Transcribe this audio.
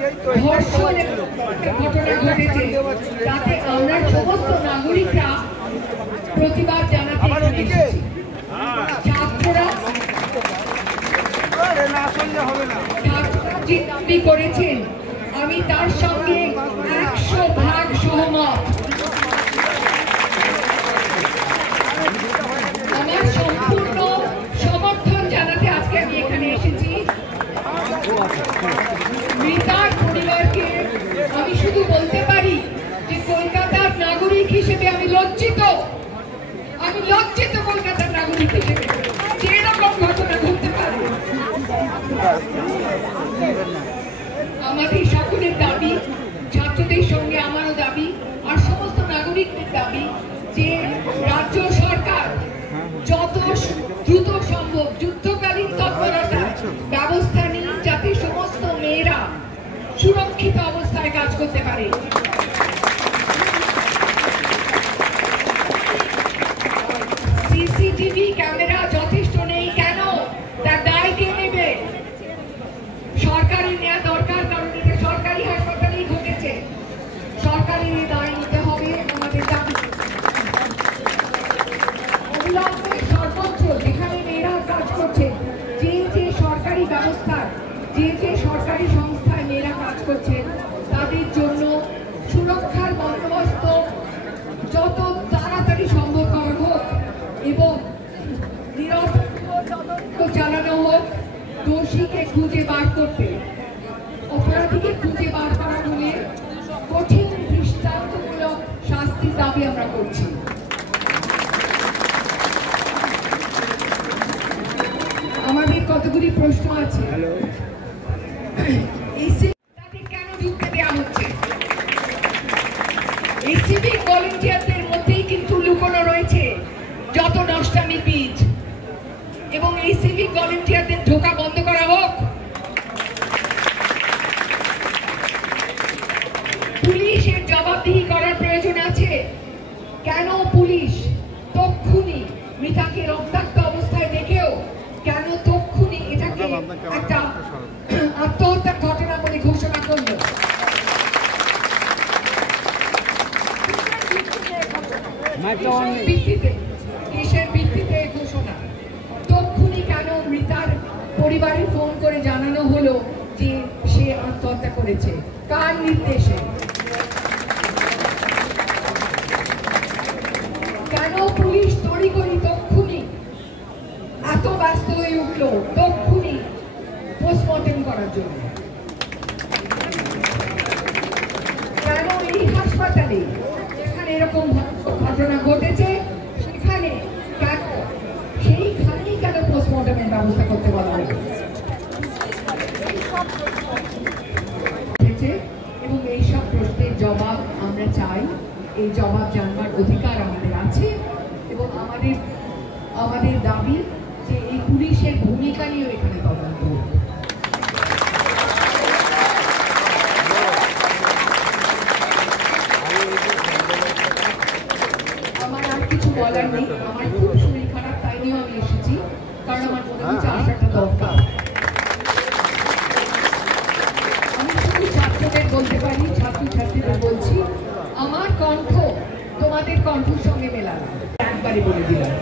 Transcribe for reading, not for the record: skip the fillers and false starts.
ধর্ষণের ঘটনা ঘটেছে, তাতে আমরা সমস্ত নাগরিকরা প্রতিবাদ জানাতে এসেছি। ছাত্ররা যে দাবি করেছেন আমি তার সঙ্গে 100% সহমত। আমার সম্পূর্ণ সমর্থন জানাতে আজকে আমি এখানে এসেছি। মৃতার পরিবারকে আমি শুধু বলতে পারি যে কলকাতার নাগরিক হিসেবে আমি লজ্জিত। কলকাতার নাগরিক হিসেবে যেরকম ঘটনা ঘটতে পারে। আমাদের সকলের দাবি, ছাত্রদের সঙ্গে আমারও দাবি আর সমস্ত নাগরিকদের দাবি যে রাজ্য সরকার যত দ্রুত সম্ভব যুদ্ধকালীন তৎপরতা ব্যবস্থা নিন, যাতে সমস্ত মেয়েরা সুরক্ষিত অবস্থায় কাজ করতে পারে। সিসিটিভি ক্যামেরা যথেষ্ট নেই কেন, তার দায় কে নেবে? সরকারি নেওয়া দরকার, কারণ এটা সরকারি হাসপাতালেই ঘটেছে। সরকারি দায় নিতে হবে আমাদের দাবি। অবিলম্বে সর্বোচ্চ যেখানে মেয়েরা কাজ করছে, যে সরকারি ব্যবস্থার যে সরকারি সংস্থায় মেয়েরা কাজ করছে, তাদের জন্য সুরক্ষার বন্দোবস্ত যত তাড়াতাড়ি সম্ভব করা হোক এবং নিরপেক্ষ তদন্ত চালানো হোক। দোষীকে খুঁজে বার করতে, অপরাধীকে খুঁজে বার করা হলে কঠিন দৃষ্টান্তমূলক শাস্তির দাবি আমরা করছি। আমাদের কতগুলি প্রশ্ন আছে। তাদের কেন ঢুকতে দেওয়া হচ্ছে? এই সিভিক ভলেন্টিয়ারদের মধ্যেই কিন্তু লুকোনো রয়েছে যত নষ্টামি বীজ, এবং এই সিভিক ভলেন্টিয়ারদের ঢোকা বন্ধ করা হোক। পুলিশের জবাবদিহি করার প্রয়োজন আছে। কেন পুলিশ তক্ষুনি মৃতাকে রক্তাক্ত অবস্থায় দেখেও কেন তক্ষুনি এটাকে একটা আত্মহত্যার ঘটনা বলে ঘোষণা করলো? কিসের ভিত্তিতে ঘোষণা? তক্ষুনি কেন মৃতার পরিবারে ফোন করে জানানো হলো যে সে আত্মহত্যা করেছে? কার নির্দেশে? কেন পুলিশ তড়িঘড়ি তক্ষুনি এত ব্যস্ত হয়ে উঠলো তক্ষুনি পোস্টমর্টেম করার জন্য? কেন এই হাসপাতালে যেখানে এরকম ঘটনা ঘটেছে সেখানে সেইখানেই কেন পোস্টমর্টমের ব্যবস্থা করতে বলা হলো? এবং এইসব প্রশ্নের জবাব আমরা চাই। এই জবাব জানবার অধিকার আমাদের আছে এবং আমাদের দাবি যে এই পুলিশের ভূমিকা নিয়েও এখানে তদন্ত। আমার আর কিছু বলার নেই। আমার খুব শরীর খারাপ, তাই নিয়েও আমি এসেছি, কারণ আমার মনে হচ্ছে আসাটা দরকার। আমি শুধু ছাত্রদের বলতে পারি, ছাত্রছাত্রীদের বলছি, আমার কণ্ঠ তোমাদের কণ্ঠের সঙ্গে মেলানো একবারে বলে দিলাম।